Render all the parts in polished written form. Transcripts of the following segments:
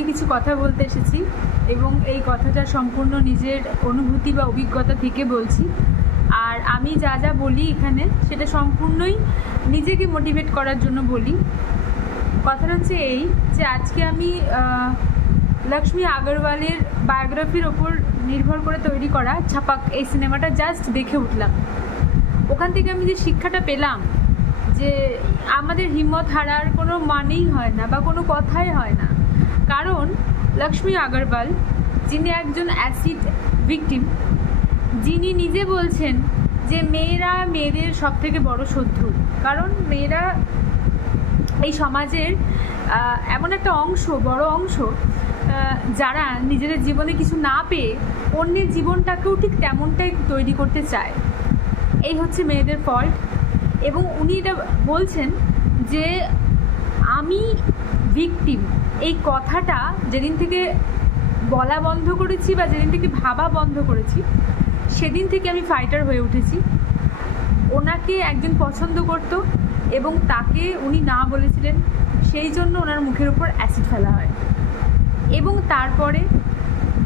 আজকে কিছু কথা বলতে এসেছি এবং এই কথাটা সম্পূর্ণ নিজের অনুভূতি বা অভিজ্ঞতা থেকে বলছি। আর আমি যা যা বলি এখানে সেটা সম্পূর্ণই নিজেকে মোটিভেট করার জন্য বলি। কথাটা হচ্ছে এই যে আজকে আমি লক্ষ্মী আগরওয়ালের বায়োগ্রাফির ওপর নির্ভর করে তৈরি করা ছাপাক এই সিনেমাটা জাস্ট দেখে উঠলাম। ওখান থেকে আমি যে শিক্ষাটা পেলাম যে আমাদের হিম্মত হারার কোনো মানেই হয় না বা কোনো কথাই হয় না। কারণ লক্ষ্মী আগরওয়াল, যিনি একজন অ্যাসিড ভিকটিম, যিনি নিজে বলছেন যে মেয়েরা মেয়েদের সব থেকে বড় শত্রু। কারণ মেয়েরা এই সমাজের এমন একটা অংশ, বড় অংশ, যারা নিজেদের জীবনে কিছু না পেয়ে অন্যের জীবনটাকেও ঠিক তেমনটাই তৈরি করতে চায়। এই হচ্ছে মেয়েদের ফল্ট। এবং উনি এটা বলছেন যে আমি ভিকটিম, এই কথাটা যেদিন থেকে বলা বন্ধ করেছি বা যেদিন থেকে ভাবা বন্ধ করেছি সেদিন থেকে আমি ফাইটার হয়ে উঠেছি। ওনাকে একজন পছন্দ করতো এবং তাকে উনি না বলেছিলেন, সেই জন্য ওনার মুখের উপর অ্যাসিড ফেলা হয় এবং তারপরে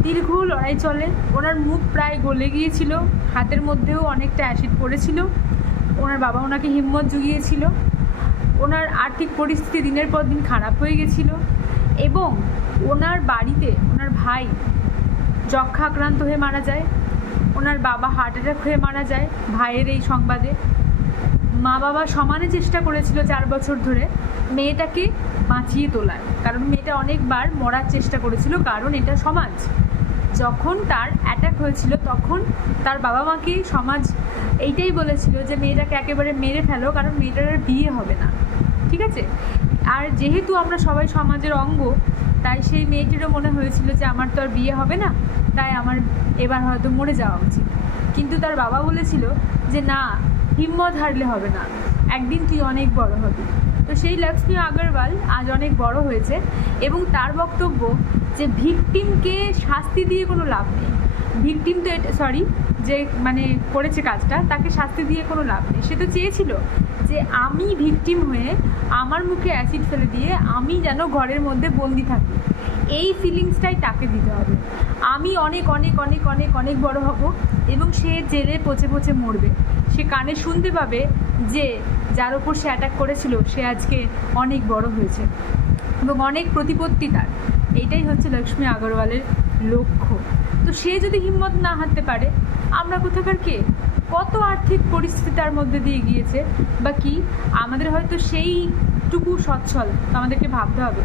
দীর্ঘ লড়াই চলে। ওনার মুখ প্রায় গলে গিয়েছিল, হাতের মধ্যেও অনেকটা অ্যাসিড পড়েছিল। ওনার বাবা ওনাকে হিম্মত জুগিয়েছিল। ওনার আর্থিক পরিস্থিতি দিনের পর দিন খারাপ হয়ে গেছিল এবং ওনার বাড়িতে ওনার ভাই যক্ষা আক্রান্ত হয়ে মারা যায়, ওনার বাবা হার্ট অ্যাটাক হয়ে মারা যায়। ভাইয়ের এই সংবাদে মা বাবা সমানে চেষ্টা করেছিল 4 বছর ধরে মেয়েটাকে বাঁচিয়ে তোলার, কারণ মেয়েটা অনেকবার মরার চেষ্টা করেছিল, কারণ এটা সমাজ। যখন তার অ্যাটাক হয়েছিল তখন তার বাবা মাকে সমাজ এইটাই বলেছিল যে মেয়েটাকে একেবারে মেরে ফেলো, কারণ মেয়েটার আর বিয়ে হবে না। ঠিক আছে? আর যেহেতু আমরা সবাই সমাজের অঙ্গ, তাই সেই মেয়েটিরও মনে হয়েছিল যে আমার তো আর বিয়ে হবে না, তাই আমার এবার হয়তো মরে যাওয়া উচিত। কিন্তু তার বাবা বলেছিল যে না, হিম্মত হারলে হবে না, একদিন তুই অনেক বড় হবি। তো সেই লক্ষ্মী আগরওয়াল আজ অনেক বড় হয়েছে এবং তার বক্তব্য যে ভিকটিমকে শাস্তি দিয়ে কোনো লাভ নেই। ভিকটিম তো যে করেছে কাজটা, তাকে শাস্তি দিয়ে কোনো লাভ নেই। সে তো চেয়েছিল যে আমি ভিকটিম হয়ে আমার মুখে অ্যাসিড ফেলে দিয়ে আমি যেন ঘরের মধ্যে বন্দি থাকি। এই ফিলিংসটাই তাকে দিতে হবে। আমি অনেক অনেক অনেক অনেক অনেক বড় হব এবং সে জেলে পচে পচে মরবে। সে কানে শুনতে পাবে যে যার ওপর সে অ্যাটাক করেছিল সে আজকে অনেক বড় হয়েছে এবং অনেক প্রতিপত্তি তার। এইটাই হচ্ছে লক্ষ্মী আগরওয়ালের লক্ষ্য। তো সে যদি হিম্মত না হারতে পারে, আমরা কোথাকার কে? কত আর্থিক পরিস্থিতি তার মধ্যে দিয়ে গিয়েছে বা কি, আমাদের হয়তো সেইটুকু সচ্ছল আমাদেরকে ভাবতে হবে।